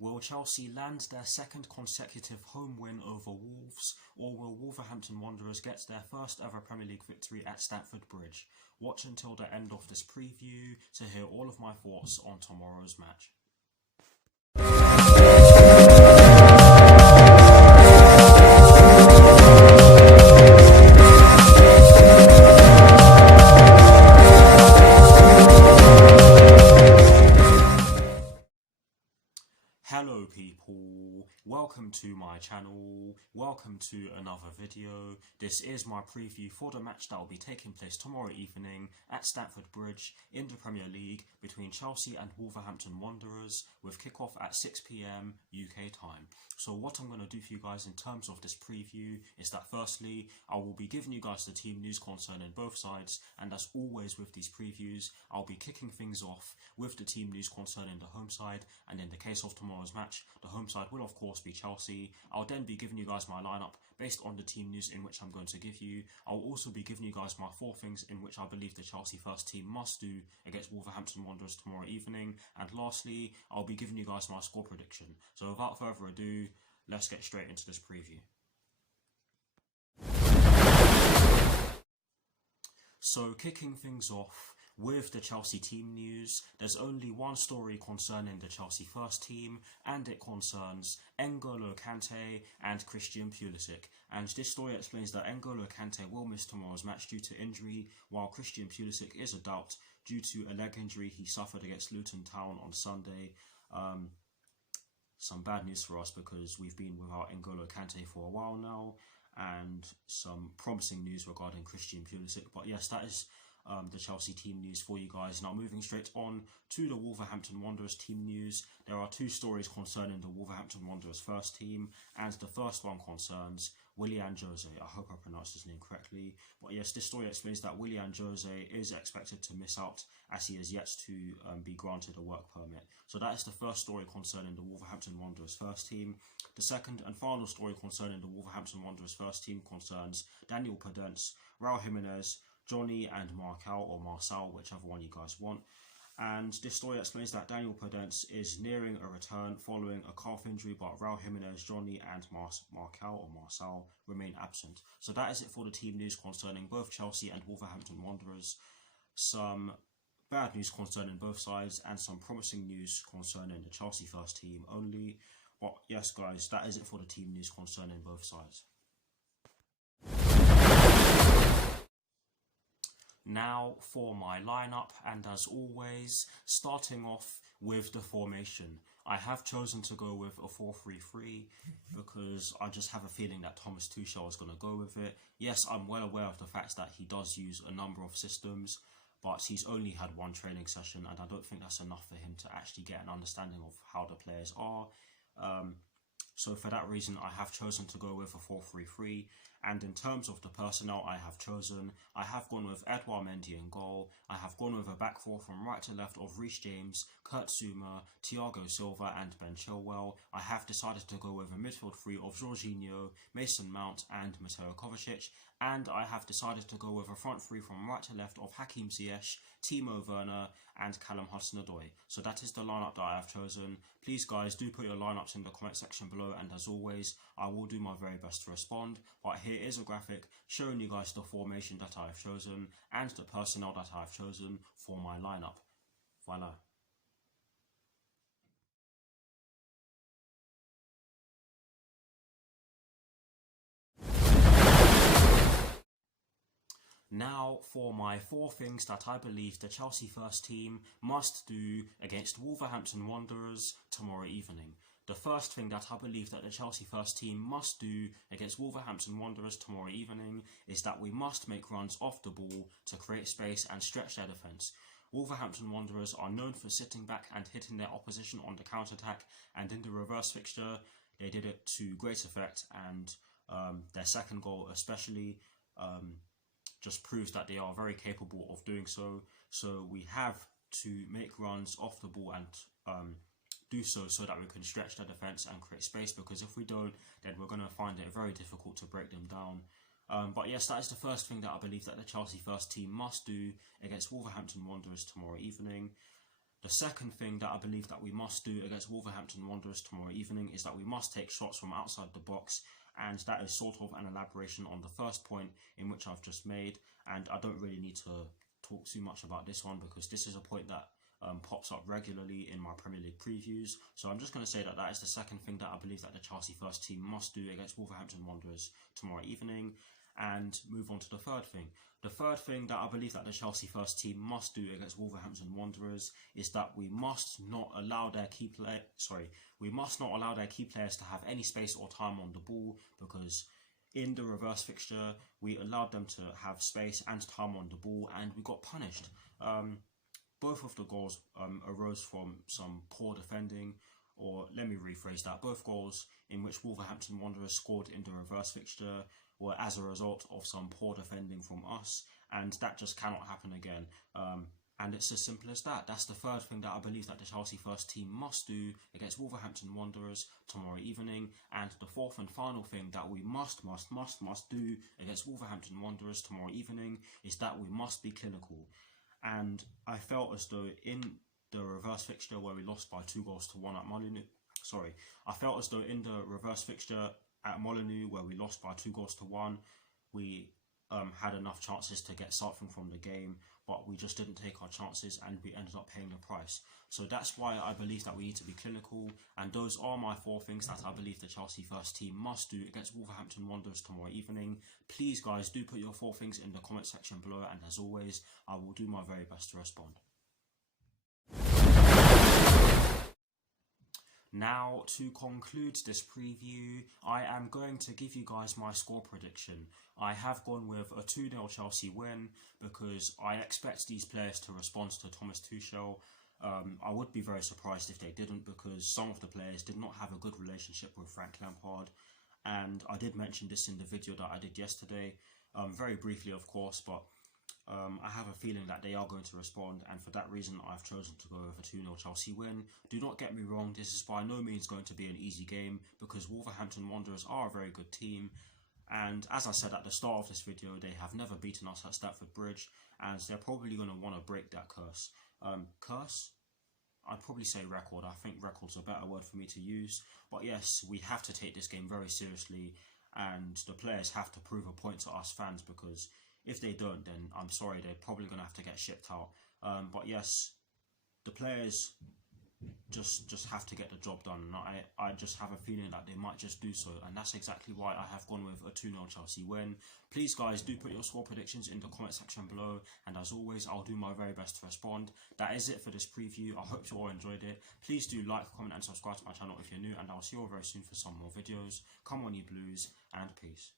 Will Chelsea land their second consecutive home win over Wolves, or will Wolverhampton Wanderers get their first ever Premier League victory at Stamford Bridge? Watch until the end of this preview to hear all of my thoughts on tomorrow's match. Hello people, welcome to my channel, welcome to another video. This is my preview for the match that will be taking place tomorrow evening at Stamford Bridge in the Premier League between Chelsea and Wolverhampton Wanderers, with kickoff at 6 PM UK time. So what I'm going to do for you guys in terms of this preview is that firstly, I will be giving you guys the team news concerning both sides, and as always with these previews, I'll be kicking things off with the team news concerning the home side, and in the case of tomorrow's match, the home side will of course be Chelsea. I'll then be giving you guys my lineup based on the team news in which I'm going to give you. I'll also be giving you guys my 4 things in which I believe the Chelsea first team must do against Wolverhampton Wanderers tomorrow evening, and lastly, I'll be giving you guys my score prediction. So without further ado, let's get straight into this preview. So kicking things off with the Chelsea team news, there's only one story concerning the Chelsea first team, and it concerns N'Golo Kante and Christian Pulisic. And this story explains that N'Golo Kante will miss tomorrow's match due to injury, while Christian Pulisic is a doubt due to a leg injury he suffered against Luton Town on Sunday. Some bad news for us because we've been without N'Golo Kante for a while now, and some promising news regarding Christian Pulisic. But yes, that is the Chelsea team news for you guys. Now moving straight on to the Wolverhampton Wanderers team news, there are 2 stories concerning the Wolverhampton Wanderers first team, and the first one concerns Willian Jose. I hope I pronounced his name correctly. But yes, this story explains that Willian Jose is expected to miss out as he is yet to be granted a work permit. So that is the first story concerning the Wolverhampton Wanderers first team. The second and final story concerning the Wolverhampton Wanderers first team concerns Daniel Podence, Raul Jimenez, Johnny and Marcal, or Marcel, whichever one you guys want. And this story explains that Daniel Podence is nearing a return following a calf injury, but Raul Jimenez, Johnny and Marcal or Marcel remain absent. So that is it for the team news concerning both Chelsea and Wolverhampton Wanderers. Some bad news concerning both sides, and some promising news concerning the Chelsea first team only. But yes guys, that is it for the team news concerning both sides. Now for my lineup, and as always, starting off with the formation. I have chosen to go with a 4-3-3 because I just have a feeling that Thomas Tuchel is going to go with it. Yes, I'm well aware of the fact that he does use a number of systems, but he's only had 1 training session, and I don't think that's enough for him to actually get an understanding of how the players are. So for that reason, I have chosen to go with a 4-3-3. And in terms of the personnel I have chosen, I have gone with Edouard Mendy in goal. I have gone with a back 4 from right to left of Reece James, Kurt Zouma, Thiago Silva and Ben Chilwell. I have decided to go with a midfield 3 of Jorginho, Mason Mount and Mateo Kovacic. And I have decided to go with a front 3 from right to left of Hakim Ziyech, Timo Werner and Callum Hudson-Odoi. So that is the lineup that I have chosen. Please guys, do put your lineups in the comment section below, and as always, I will do my very best to respond. But here is a graphic showing you guys the formation that I have chosen and the personnel that I have chosen for my lineup. Voila. Now for my 4 things that I believe the Chelsea first team must do against Wolverhampton Wanderers tomorrow evening. The first thing that I believe that the Chelsea first team must do against Wolverhampton Wanderers tomorrow evening is that we must make runs off the ball to create space and stretch their defence. Wolverhampton Wanderers are known for sitting back and hitting their opposition on the counter-attack, and in the reverse fixture they did it to great effect, and their second goal especially just proves that they are very capable of doing so. So we have to make runs off the ball and do so that we can stretch their defence and create space, because if we don't, then we're going to find it very difficult to break them down. But yes, that is the first thing that I believe that the Chelsea first team must do against Wolverhampton Wanderers tomorrow evening. The second thing that I believe that we must do against Wolverhampton Wanderers tomorrow evening is that we must take shots from outside the box, and that is sort of an elaboration on the first point in which I've just made, and I don't really need to talk too much about this one because this is a point that pops up regularly in my Premier League previews. So I'm just going to say that that is the second thing that I believe that the Chelsea first team must do against Wolverhampton Wanderers tomorrow evening, and move on to the third thing. The third thing that I believe that the Chelsea first team must do against Wolverhampton Wanderers is that we must not allow their key players to have any space or time on the ball, because in the reverse fixture we allowed them to have space and time on the ball and we got punished. Both of the goals arose from some poor defending, or let me rephrase that, both goals in which Wolverhampton Wanderers scored in the reverse fixture were as a result of some poor defending from us, and that just cannot happen again. And it's as simple as that. That's the third thing that I believe that the Chelsea first team must do against Wolverhampton Wanderers tomorrow evening. And the fourth and final thing that we must do against Wolverhampton Wanderers tomorrow evening is that we must be clinical. And I felt as though in the reverse fixture where we lost by 2-1 at Molineux, I felt as though in the reverse fixture at Molineux where we lost by 2-1, we had enough chances to get something from the game, but we just didn't take our chances and we ended up paying the price. So that's why I believe that we need to be clinical, and those are my 4 things that I believe the Chelsea first team must do against Wolverhampton Wanderers tomorrow evening. Please guys, do put your 4 things in the comment section below, and as always I will do my very best to respond. Now, to conclude this preview, I am going to give you guys my score prediction. I have gone with a 2-0 Chelsea win because I expect these players to respond to Thomas Tuchel. I would be very surprised if they didn't, because some of the players did not have a good relationship with Frank Lampard, and I did mention this in the video that I did yesterday, very briefly of course, but I have a feeling that they are going to respond, and for that reason I've chosen to go with a 2-0 Chelsea win. Do not get me wrong, this is by no means going to be an easy game because Wolverhampton Wanderers are a very good team, and as I said at the start of this video, they have never beaten us at Stamford Bridge, and they're probably going to want to break that curse. Curse? I'd probably say record. I think record's a better word for me to use, but yes, we have to take this game very seriously, and the players have to prove a point to us fans, because if they don't, then I'm sorry, they're probably going to have to get shipped out. But yes, the players just have to get the job done, and I just have a feeling that they might just do so, and that's exactly why I have gone with a 2-0 Chelsea win. Please guys, do put your score predictions in the comment section below, and as always I'll do my very best to respond. That is it for this preview. I hope you all enjoyed it. Please do like, comment and subscribe to my channel if you're new, and I'll see you all very soon for some more videos. Come on you Blues, and peace.